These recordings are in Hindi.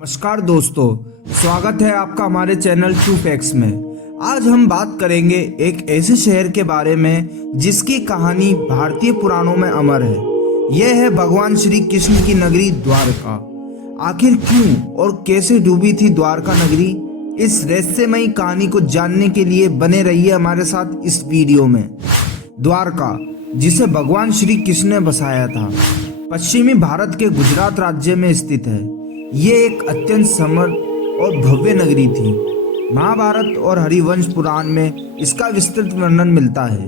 नमस्कार दोस्तों, स्वागत है आपका हमारे चैनल टू फैक्ट्स में। आज हम बात करेंगे एक ऐसे शहर के बारे में जिसकी कहानी भारतीय पुराणों में अमर है। यह है भगवान श्री कृष्ण की नगरी द्वारका। आखिर क्यों और कैसे डूबी थी द्वारका नगरी? इस रहस्यमयी कहानी को जानने के लिए बने रहिए हमारे साथ इस वीडियो में। द्वारका, जिसे भगवान श्री कृष्ण ने बसाया था, पश्चिमी भारत के गुजरात राज्य में स्थित है। ये एक अत्यंत समृद्ध और भव्य नगरी थी। महाभारत और हरिवंश पुराण में इसका विस्तृत वर्णन मिलता है।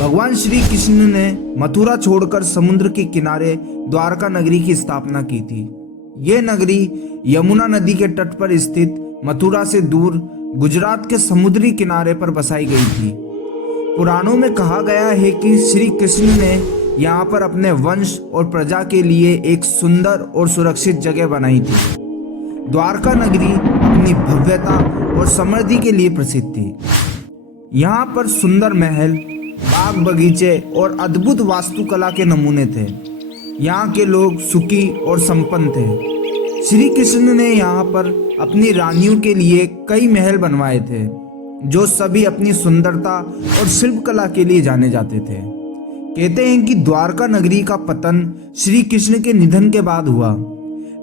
भगवान श्री कृष्ण ने मथुरा छोड़कर समुद्र के किनारे द्वारका नगरी की स्थापना की थी। ये नगरी यमुना नदी के तट पर स्थित मथुरा से दूर गुजरात के समुद्री किनारे पर बसाई गई थी। पुराणों में कहा गया है कि श्री कृष्ण ने यहाँ पर अपने वंश और प्रजा के लिए एक सुंदर और सुरक्षित जगह बनाई थी। द्वारका नगरी अपनी भव्यता और समृद्धि के लिए प्रसिद्ध थी। यहाँ पर सुंदर महल, बाग बगीचे और अद्भुत वास्तुकला के नमूने थे। यहाँ के लोग सुखी और संपन्न थे। श्री कृष्ण ने यहाँ पर अपनी रानियों के लिए कई महल बनवाए थे, जो सभी अपनी सुंदरता और शिल्पकला के लिए जाने जाते थे। कहते हैं कि द्वारका नगरी का पतन श्री कृष्ण के निधन के बाद हुआ।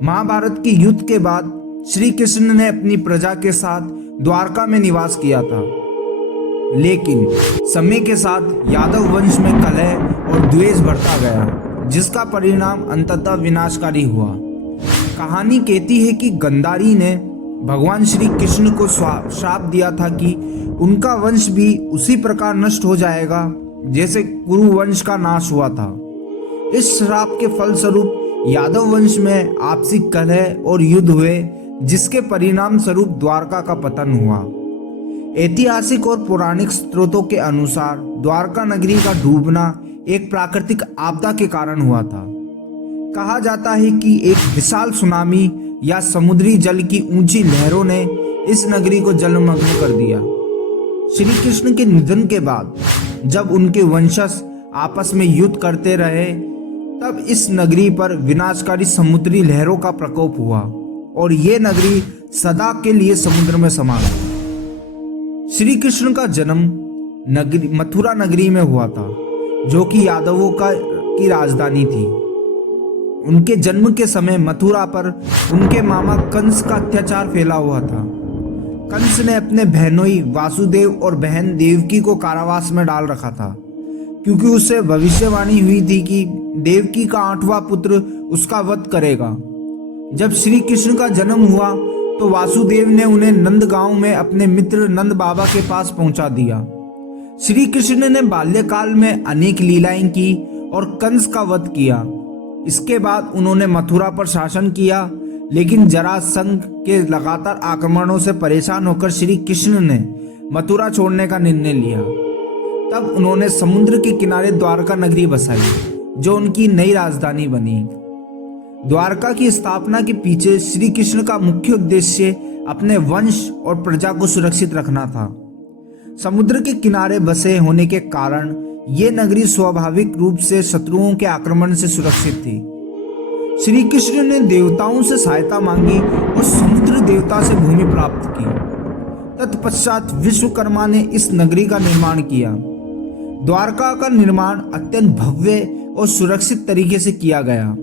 महाभारत के युद्ध के बाद श्री कृष्ण ने अपनी प्रजा के साथ द्वारका में निवास किया था, लेकिन समय के साथ यादव वंश में कलह और द्वेष बढ़ता गया, जिसका परिणाम अंततः विनाशकारी हुआ। कहानी कहती है कि गंधारी ने भगवान श्री कृष्ण को श्राप दिया था कि उनका वंश भी उसी प्रकार नष्ट हो जाएगा जैसे कुरु वंश का नाश हुआ था। इस श्राप के फलस्वरूप यादव वंश में आपसी कलह और युद्ध हुए, जिसके परिणाम स्वरूप द्वारका का पतन हुआ। ऐतिहासिक और पौराणिक स्रोतों के अनुसार द्वारका नगरी का डूबना एक प्राकृतिक आपदा के कारण हुआ था। कहा जाता है कि एक विशाल सुनामी या समुद्री जल की ऊंची लहरों ने इस नगरी को जलमग्न कर दिया। श्री कृष्ण के निधन के बाद जब उनके वंशज आपस में युद्ध करते रहे, तब इस नगरी पर विनाशकारी समुद्री लहरों का प्रकोप हुआ और ये नगरी सदा के लिए समुद्र में समा गई। श्री कृष्ण का जन्म मथुरा नगरी में हुआ था, जो कि यादवों की राजधानी थी। उनके जन्म के समय मथुरा पर उनके मामा कंस का अत्याचार फैला हुआ था। कंस ने अपने बहनोई वासुदेव और बहन देवकी को कारावास में डाल रखा था, क्योंकि उससे भविष्यवाणी हुई थी कि देवकी का 8वां पुत्र उसका वध करेगा। जब श्री कृष्ण का जन्म हुआ तो वासुदेव ने उन्हें नंदगांव में अपने मित्र नंद बाबा के पास पहुंचा दिया। श्री कृष्ण ने बाल्यकाल में अनेक लीलाएं की और कंस का वध किया। इसके बाद उन्होंने मथुरा पर शासन किया, लेकिन जरासंध के लगातार आक्रमणों से परेशान होकर श्री कृष्ण ने मथुरा छोड़ने का निर्णय लिया। तब उन्होंने समुद्र के किनारे द्वारका नगरी बसाई, जो उनकी नई राजधानी बनी। द्वारका की स्थापना के पीछे श्री कृष्ण का मुख्य उद्देश्य अपने वंश और प्रजा को सुरक्षित रखना था। समुद्र के किनारे बसे होने के कारण ये नगरी स्वाभाविक रूप से शत्रुओं के आक्रमण से सुरक्षित थी। श्री कृष्ण ने देवताओं से सहायता मांगी और समुद्र देवता से भूमि प्राप्त की। तत्पश्चात विश्वकर्मा ने इस नगरी का निर्माण किया। द्वारका का निर्माण अत्यंत भव्य और सुरक्षित तरीके से किया गया।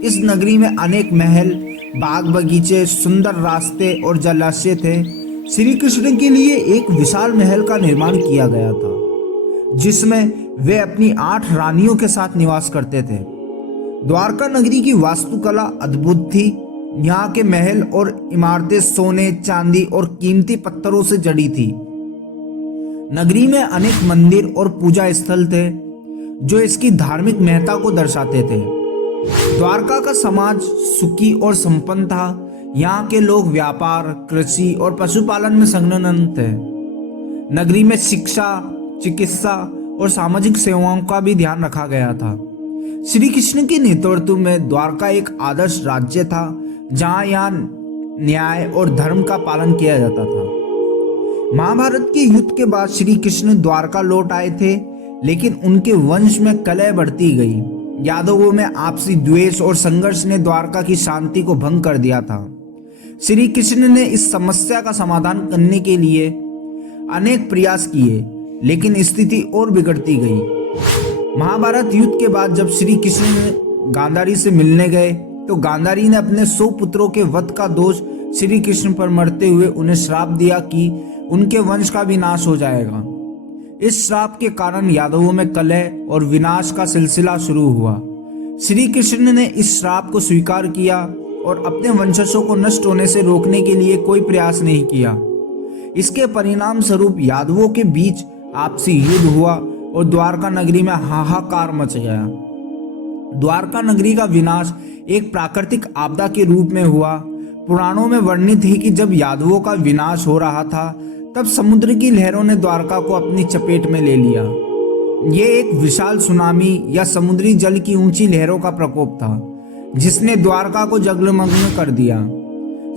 इस नगरी में अनेक महल, बाग बगीचे, सुंदर रास्ते और जलाशय थे। श्री कृष्ण के लिए एक विशाल महल का निर्माण किया गया था, जिसमें वे अपनी 8 रानियों के साथ निवास करते थे। द्वारका नगरी की वास्तुकला अद्भुत थी। यहाँ के महल और इमारतें सोने, चांदी और कीमती पत्थरों से जड़ी थी। नगरी में अनेक मंदिर और पूजा स्थल थे, जो इसकी धार्मिक महत्ता को दर्शाते थे। द्वारका का समाज सुखी और संपन्न था। यहाँ के लोग व्यापार, कृषि और पशुपालन में संलग्न थे। नगरी में शिक्षा, चिकित्सा और सामाजिक सेवाओं का भी ध्यान रखा गया था। श्री कृष्ण के नेतृत्व में द्वारका एक आदर्श राज्य था, जहां यहाँ न्याय और धर्म का पालन किया जाता था। महाभारत के युद्ध के बाद श्री कृष्ण द्वारका लौट आए थे, लेकिन उनके वंश में कलह बढ़ती गई। यादवों में आपसी द्वेष और संघर्ष ने द्वारका की शांति को भंग कर दिया था। श्री कृष्ण ने इस समस्या का समाधान करने के लिए अनेक प्रयास किए, लेकिन स्थिति और बिगड़ती गई। महाभारत युद्ध के बाद जब श्री कृष्ण गांधारी से मिलने गए तो गांधारी ने अपने 100 पुत्रों के वध का दोष श्री कृष्ण पर मरते हुए उन्हें श्राप दिया कि उनके वंश का विनाश हो जाएगा। इस श्राप के कारण यादवों में कलह और विनाश का सिलसिला शुरू हुआ। श्री कृष्ण ने इस श्राप को स्वीकार किया और अपने वंशजों को नष्ट होने से रोकने के लिए कोई प्रयास नहीं किया। इसके परिणाम स्वरूप यादवों के बीच आपसी युद्ध हुआ और द्वारका नगरी में हाहाकार मच गया। द्वारका नगरी का विनाश एक प्राकृतिक आपदा के रूप में हुआ। पुराणों में वर्णित है कि जब यादवों का विनाश हो रहा था तब समुद्र की लहरों ने द्वारका को अपनी चपेट में ले लिया। ये एक विशाल सुनामी या समुद्री जल की ऊंची लहरों का प्रकोप था जिसने द्वारका को जलमग्न कर दिया।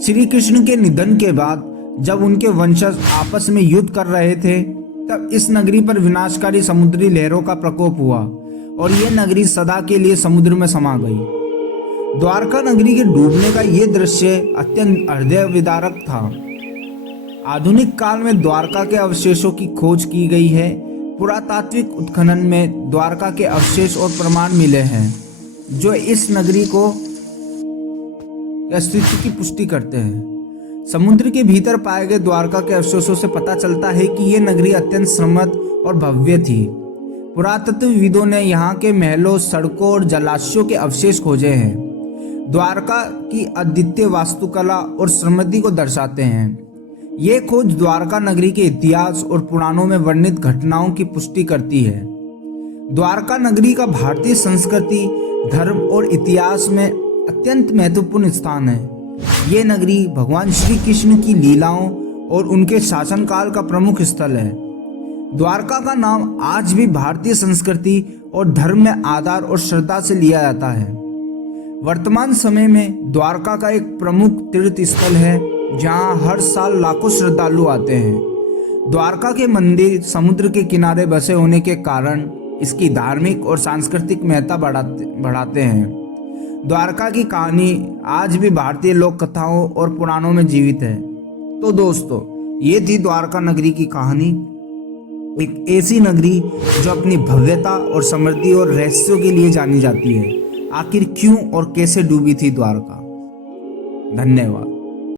श्री कृष्ण के निधन के बाद जब उनके वंशज आपस में युद्ध कर रहे थे तब इस नगरी पर विनाशकारी समुद्री लहरों का प्रकोप हुआ और यह नगरी सदा के लिए समुद्र में समा गई। द्वारका नगरी के डूबने का यह दृश्य अत्यंत हृदय विदारक था। आधुनिक काल में द्वारका के अवशेषों की खोज की गई है। पुरातात्विक उत्खनन में द्वारका के अवशेष और प्रमाण मिले हैं जो इस नगरी को अस्तित्व की पुष्टि करते हैं। समुद्र के भीतर पाए गए द्वारका के अवशेषों से पता चलता है कि यह नगरी अत्यंत समृद्ध और भव्य थी। पुरातत्वविदों ने यहाँ के महलों, सड़कों और जलाशयों के अवशेष खोजे हैं। द्वारका की अद्वितीय वास्तुकला और समृद्धि को दर्शाते हैं। ये खोज द्वारका नगरी के इतिहास और पुराणों में वर्णित घटनाओं की पुष्टि करती है। द्वारका नगरी का भारतीय संस्कृति, धर्म और इतिहास में अत्यंत महत्वपूर्ण स्थान है। ये नगरी भगवान श्री कृष्ण की लीलाओं और उनके शासनकाल का प्रमुख स्थल है। द्वारका का नाम आज भी भारतीय संस्कृति और धर्म में आदर और श्रद्धा से लिया जाता है। वर्तमान समय में द्वारका का एक प्रमुख तीर्थ स्थल है जहां हर साल लाखों श्रद्धालु आते हैं। द्वारका के मंदिर समुद्र के किनारे बसे होने के कारण इसकी धार्मिक और सांस्कृतिक महत्ता बढ़ाते हैं। द्वारका की कहानी आज भी भारतीय लोक कथाओं और पुराणों में जीवित है। तो दोस्तों, ये थी द्वारका नगरी की कहानी। एक ऐसी नगरी जो अपनी भव्यता और समृद्धि और रहस्यों के लिए जानी जाती है। आखिर क्यों और कैसे डूबी थी द्वारका? धन्यवाद।